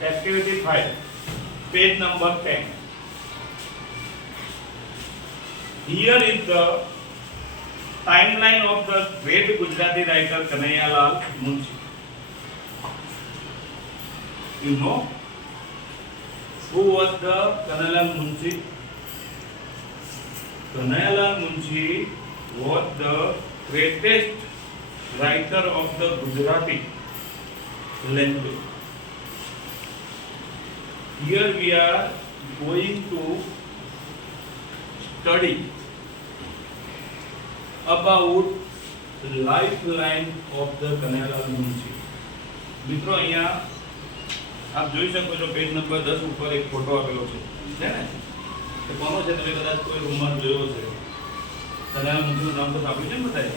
Activity 5, page number 10. Here is the timeline of the great Gujarati writer Kanhaiялલાલ Munshi. You know who was the Kanhaiялલાલ Munshi? Kanhaiялલાલ Munshi was the greatest writer of the Gujarati language. Here we are going to study about lifeline of the Kanhaiялલાલ Munshi. મિત્રો અહીંયા આપ જોઈ શકો છો page number 10 ઉપર એક photo આપેલો છે ને એ કોનો છે તમે કદાચ કોઈ રૂમમાં જોયો છે કન્હૈયાલાલ મુંશીનું નામ તો સાંભળ્યું છે ને બધાએ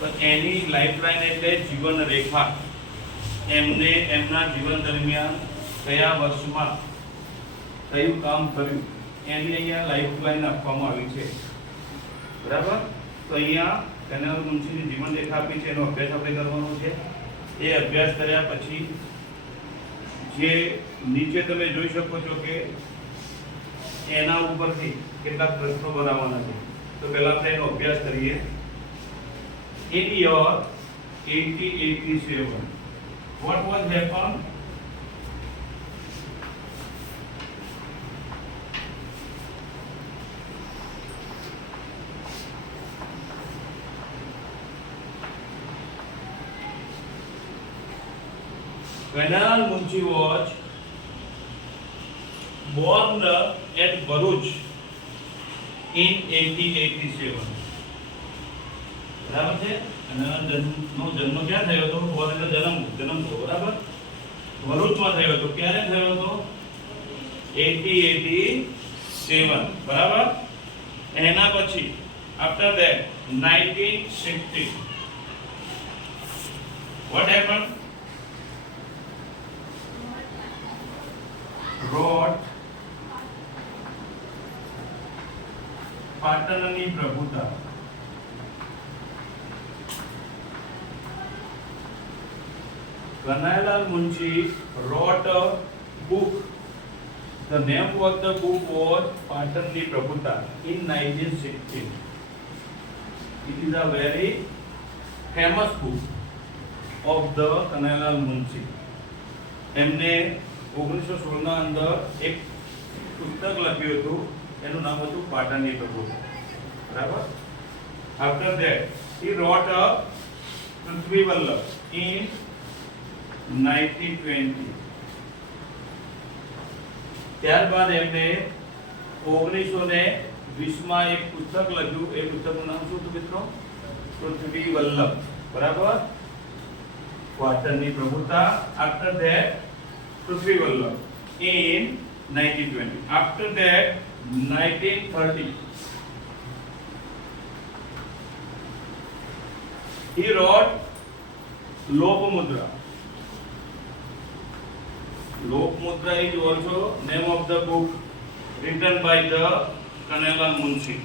પણ એની લાઈફલાઈન એટલે જીવન રેખા એમને એમના જીવન દરમિયાન કયા વર્ષમાં કયું કામ કર્યું એની અહીંયા લાઈફલાઈન આપવામાં આવી છે બરાબર તો અહીંયા કન્હૈયાલાલ મુંશીની જીવન રેખા આપી છે એનો અભ્યાસ આપણે કરવાનો છે એ અભ્યાસ કર્યા પછી જે નીચે તમે જોઈ શકો છો કે એના ઉપરથી કેટલાક પ્રશ્નો બનાવવાના છે તો પહેલા આપણે એનો અભ્યાસ કરીએ in year 1887 what was happened Kanhaiялલાલ Munshi was born at Bharuch in 1887. બરાબર છે અને જન્મ ક્યાં થયો હતો બોર્ન એટલે જન્મ થયો બરાબર ભરૂચમાં થયો હતો ક્યારે થયો હતો 1887 બરાબર એના પછી after that 1960 what happened wrote પાટણની પ્રભુતા Kanhaiялલાલ Munshi wrote a book. The name of the book was Patanni Prabhuta in 1916. It is a very famous book of the Kanhaiялલાલ Munshi. એમને 1916 ના અંદર એક પુસ્તક લખ્યું હતું એનું નામ હતું પાટણની પ્રભુતા બરાબર after that he wrote a Prithvi Vallabh in 1920 ત્યારબાદ એમને 1920 માં એક પુસ્તક લખ્યું એ પુસ્તકનું નામ શું હતું મિત્રો પૃથ્વી વલ્લભ બરાબર પાટણની પ્રભુતા after that Prithvi Vallabh in 1920 after that 1930 he wrote Lopamudra. Lopamudra is also name of the book written by the Kanhaiялલાલ Munshi.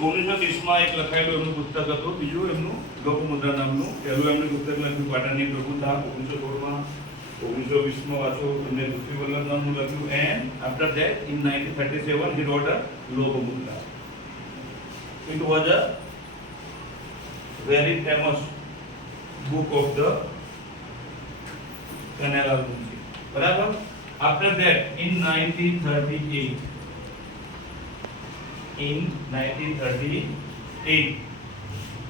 1930 માં એક લખાયેલું એમનું પુસ્તક હતું બીજું એમનું લોપમુદ્રા નામનું પહેલું એમનું પુસ્તક લખ્યું પાટણની પ્રભુતા 1916 માં 1920 માં વાંચો એમને પૃથ્વી વલ્લભ નામનું લખ્યું and after that in 1937 he wrote a Lopamudra. It was a very famous book of the Kanhaiялલાલ Munshi. બરાબર after that in 1938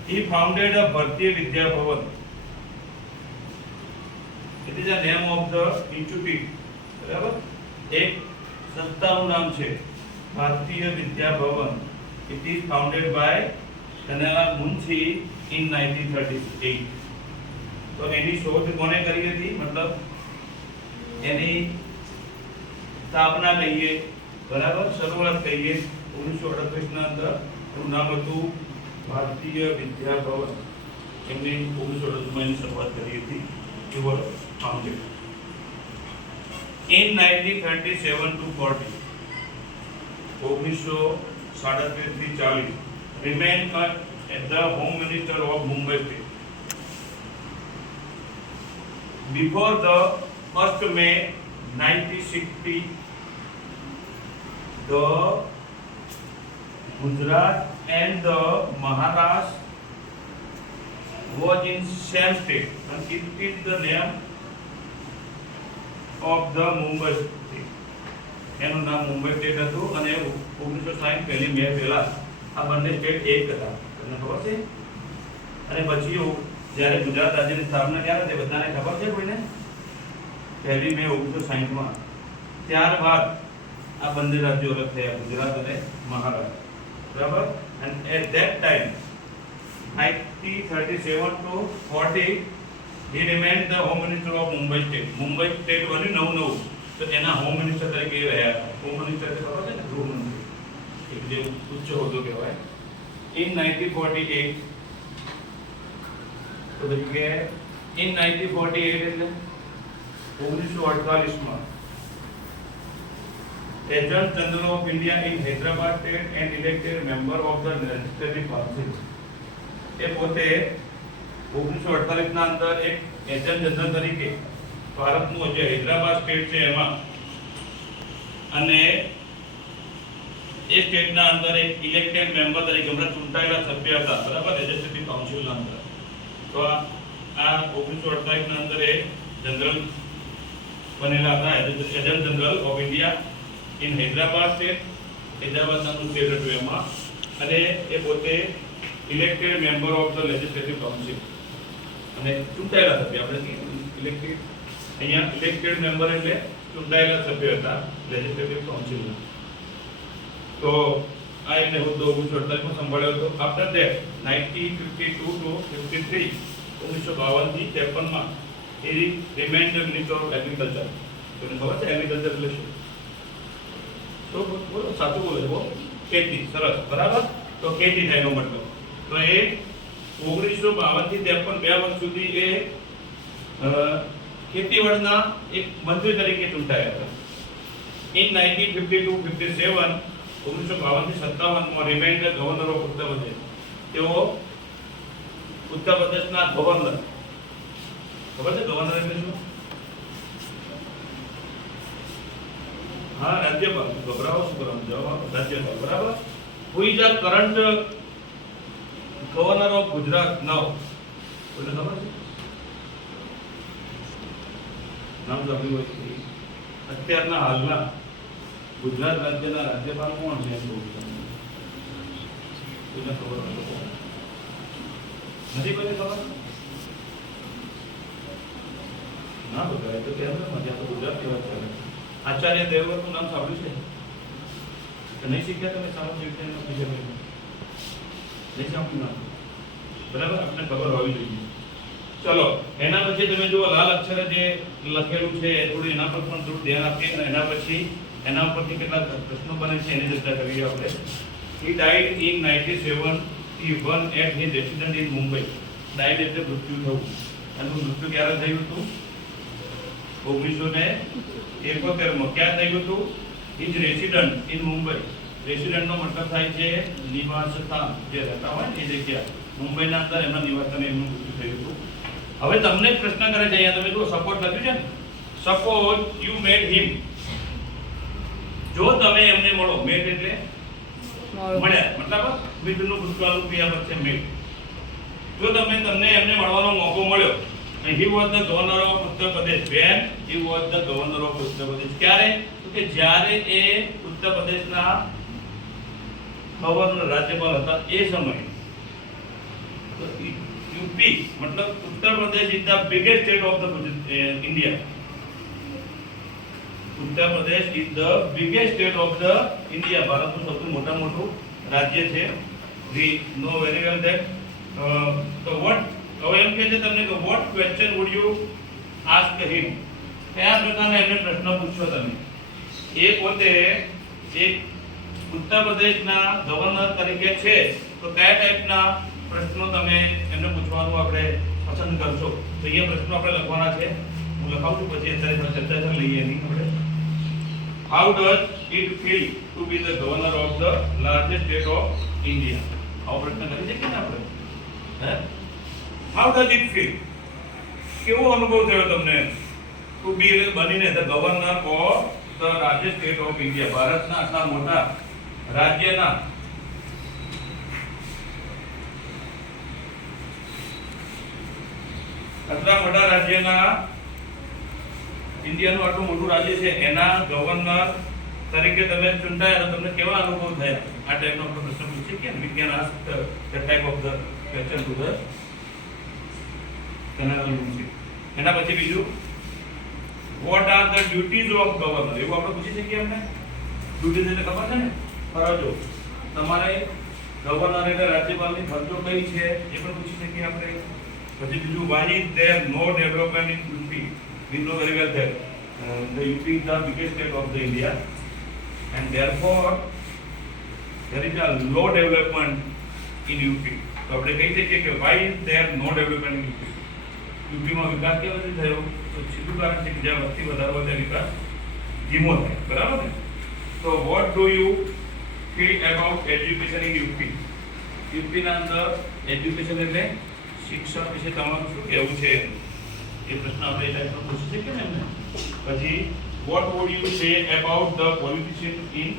he founded a Bharatiya Vidya Bhavan. It is a name of the institute. બરાબર એક સંસ્થાનું નામ છે ભારતીય વિદ્યા ભવન. It is founded by Kanhaiялલાલ Munshi in 1938. તો એની શોધ કોને કરી હતી મતલબ એની સ્થાપના કહીએ બરાબર શરૂઆત કહીએ 1938 ના અંદર એનું નામ હતું ભારતીય વિદ્યા ભવન એમણે 1938 માં એની શરૂઆત કરી હતી It was founded in 1937 to 40 1937 થી 40 remained as the Home Minister of Mumbai State. Before the 1st May 1960, the Gujarat and the Maharashtra was in same state, and it is the name of the Mumbai state. એનું નામ Mumbai state હતું અને 1960 પહેલી મે પહેલા આ બંને state એક હતા. તમને ખબર છે? અને પછી જ્યારે ગુજરાત રાજ્યની સ્થાપના ક્યારે થઈ બધાને ખબર છે કોઈને? પહેલી મે 1960 માં. ત્યારબાદ આ બંને રાજ્યો અલગ થયા, ગુજરાત અને મહારાષ્ટ્ર. બરાબર? and at that time 1937 to 40 he remained the home minister of Mumbai state. Mumbai state બન્યું નવું તો એના હોમ મિનિસ્ટર તરીકે રહ્યા. હોમ મિનિસ્ટર એટલે ખબર છે ને, ગૃહમંત્રી, એક જે ઉચ્ચ હોદ્દો કહેવાય. in 1948 તો કે in 1948 એટલે 1948 માં Agent General of India in Hyderabad State and elected member of the Legislative Council. એ પોતે 1948 ના અંદર એક એજન્ટ જનરલ તરીકે ભારતનું જે હૈદરાબાદ સ્ટેટ છે એમાં અને એ સ્ટેટના અંદર એક ઇલેક્ટેડ મેમ્બર તરીકે હમણાં ચૂંટાયેલા સભ્ય હતા. બરાબર? લેજિસ્લેટિવ કાઉન્સિલના અંદર. તો આ 1948 ના અંદર એ જનરલ બનેલા હતા, agent general of India in Hyderabad state. Hyderabad નામનું સ્ટેટ હતું એમાં, અને એ પોતે elected member of the legislative council અને ચૂંટાયેલા સભ્ય. આપણે ઇલેક્ટેડ અહીંયા ઇલેક્ટેડ મેમ્બર એટલે ચૂંટાયેલા સભ્ય હતા લેજિસ્લેટિવ કાઉન્સિલના. તો આ એટલે હોદ્દો 1948 માં સંભાળ્યો હતો. આફ્ટર ધેટ 1952 to 53 1952 થી 53 માં he remained the minister of agriculture. તમને ખબર છે એગ્રીકલ્ચર એટલે શું? તો બોલો, સાચું બોલો છો? ખેતી. સરસ. બરાબર? તો ખેતી થાય એનો મતલબ. તો એ 1952 થી 53 2 વર્ષ સુધી એ ખેતીવાડના એક મંત્રી તરીકે ચૂંટાયા હતા. in 1952-57 1952 થી 57 માં રિમેન્ડ ગવર્નર ઓફ ઉત્તર પ્રદેશ. તેઓ ઉત્તર પ્રદેશના ગવર્નર. ખબર છે ગવર્નર એટલે શું? હા, રાજ્યપાલ. ગભરાવો શું કરો? જવાબ રાજ્યપાલ. બરાબર? who is the current governor of Gujarat now? કોઈને ખબર છે? નામ સાંભળ્યું હોય? અત્યારના હાલના ગુજરાત રાજ્યના રાજ્યપાલ કોણ છે? કોઈને ખબર નથી? કોઈને ખબર ના બતાવે તો કેન્દ્રમાં, ત્યાં તો ગુજરાત કેવા ચાલે. આચાર્ય દેવવ્રતનું નામ સાંભળ્યું છે? નહીં શીખ્યા તમે? સામાજિક વિજ્ઞાનમાં નહીં સાંભળ્યું? બરાબર? આપણે ખબર હોવી જોઈએ. ચલો, એના પછી તમે જુઓ લાલ અક્ષરે જે લખેલું છે થોડું એના પર પણ થોડું ધ્યાન આપીએ અને એના પછી એના ઉપરથી કેટલા પ્રશ્નો બને છે એની ચર્ચા કરીએ આપણે. he died in 1971 at his residence in Mumbai. died એટલે મૃત્યુ થયું. એનું મૃત્યુ ક્યારે થયું હતું? 1971 માં. ક્યાં થયું હતું? his residence in Mumbai. Resident નો મતલબ થાય છે નિવાસ સ્થાન, જે રહેતા હોય ને એ જગ્યા. મુંબઈના અંદર એમના નિવાસસ્થાને એમનું મૃત્યુ થયું હતું. હવે તમને એક પ્રશ્ન કરે છે અહીંયા, તમે જો સપોઝ લખ્યું છે ને, સપોઝ યુ મેટ હિમ. જો તમે એમને મળો, મેટ એટલે મળ્યા, મતલબ મિત્રનું ભૂતકાળનું ક્રિયાપદ છે મેટ. જો તમને એમને મળવાનો મોકો મળ્યો, he was the governor of Uttar Pradesh. when he was the governor of Uttar Pradesh. ક્યારે? તો કે જ્યારે એ ઉત્તર પ્રદેશના ગવર્નર રાજ્યપાલ હતા એ સમયે. તો યુપી મતલબ Uttar Pradesh is the biggest state of the India. Uttar Pradesh is the biggest state of the India. ભારતનું સૌથી મોટું રાજ્ય છે. We know very well that. તો વોટ, હવે એમ કહે છે તમને કે what question would you ask him? કયા પ્રકારના એમને પ્રશ્ન પૂછશો તમે? એ પોતે એક ઉત્તર પ્રદેશના ગવર્નર તરીકે છે, તો કયા ટાઈપના પ્રશ્નો તમે એમને પૂછવાનું આપણે પસંદ કરશો? તો એ પ્રશ્નો આપણે લખવાના છે. હું લખાવું છું, પછી અત્યારે ચર્ચા કરી લઈએ એની આપણે. How does it feel to be the governor of the largest state of India? આવો પ્રશ્ન કરી શકીએ ને આપણે? હે, હાઉ ડઝ ઇટ ફીલ? કેવો અનુભવ થયો તમને? ટુ બી એટલે બનીને ધ ગવર્નર ઓફ ધ રાજ્ય સ્ટેટ ઓફ ઇન્ડિયા, ભારતના આટલા મોટા રાજ્યના ઇન્ડિયાનું આટલું મોટું રાજ્ય છે એના ગવર્નર તરીકે તમે ચૂંટાયા તો તમને કેવા અનુભવ થયા? આ ટાઈપનો આપણે પ્રશ્ન પૂછી કે we can ask the type of the question to the Canadian University. એના પછી બીજું, what are the duties of governor? એવું આપણે પૂછી શકીએ આપણે. duties એટલે ખબર છે ને, ફરજો. તમારે ગવર્નર એટલે રાજ્યપાલની ફરજો કઈ છે એ પણ પૂછી શકીએ આપણે. પછી બીજું, why is there no development in UP? We know very well that the UP is the biggest state of the India and therefore there is a low development in UP. તો આપણે કહી શકીએ કે why is there no development in UP? UP માં વિકાસ કેમ નથી થયો? તો સીધું કારણ છે કે જ્યાં વસ્તી વધારો હોય ત્યાં વિકાસ ધીમો થાય, બરાબર ને? તો what do you feel about education in UP? UP ના અંદર એજ્યુકેશન એટલે શિક્ષણ વિશે તમારું શું કહેવું છે? એ પ્રશ્ન આપણે ટાઈપનો પૂછી શકીએ ને એમને. પછી what would you say about the politician in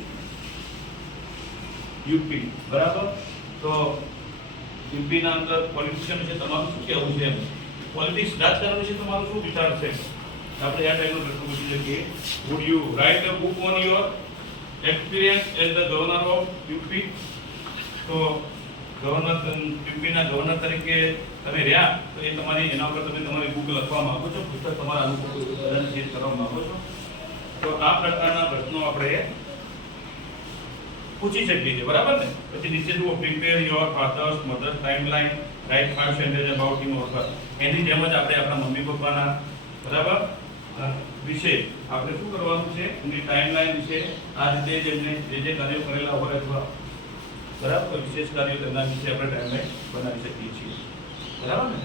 UP? બરાબર, તો UP ના અંદર પોલિટિશિયન વિશે તમારું શું કહેવું છે? પોલિટિક્સ રાજકારણ વિશે તમારો શું વિચાર છે? આપણે આ ટાઈપનો પ્રશ્ન પૂછી શકીએ. would you write a book on your experience as the governor of UP? તો ગવર્નર UP ના ગવર્નર તરીકે તમે રહ્યા તો એ તમારી એના ઉપર તમે તમારી બુક લખવા માંગો છો, પુસ્તક તમારા અનુભવ બધાને શેર કરવા માંગો છો. તો આ પ્રકારના પ્રશ્નો આપણે પૂછી શકીએ છીએ, બરાબર ને? પછી નીચે જુઓ, prepare your father's mother's timeline, write 5 sentence about him or her. એની જેમ જ આપણે આપણા મમ્મી પપ્પાના, બરાબર, વિશે આપણે શું કરવાનું છે? એની ટાઈમલાઈન વિશે આ રીતે જેમને જે કાર્યો કરેલા હોય અથવા બરાબર વિશેષ કાર્યો તેના વિશે આપણે ટાઈમલાઈન બનાવી શકીએ છીએ, બરાબર ને?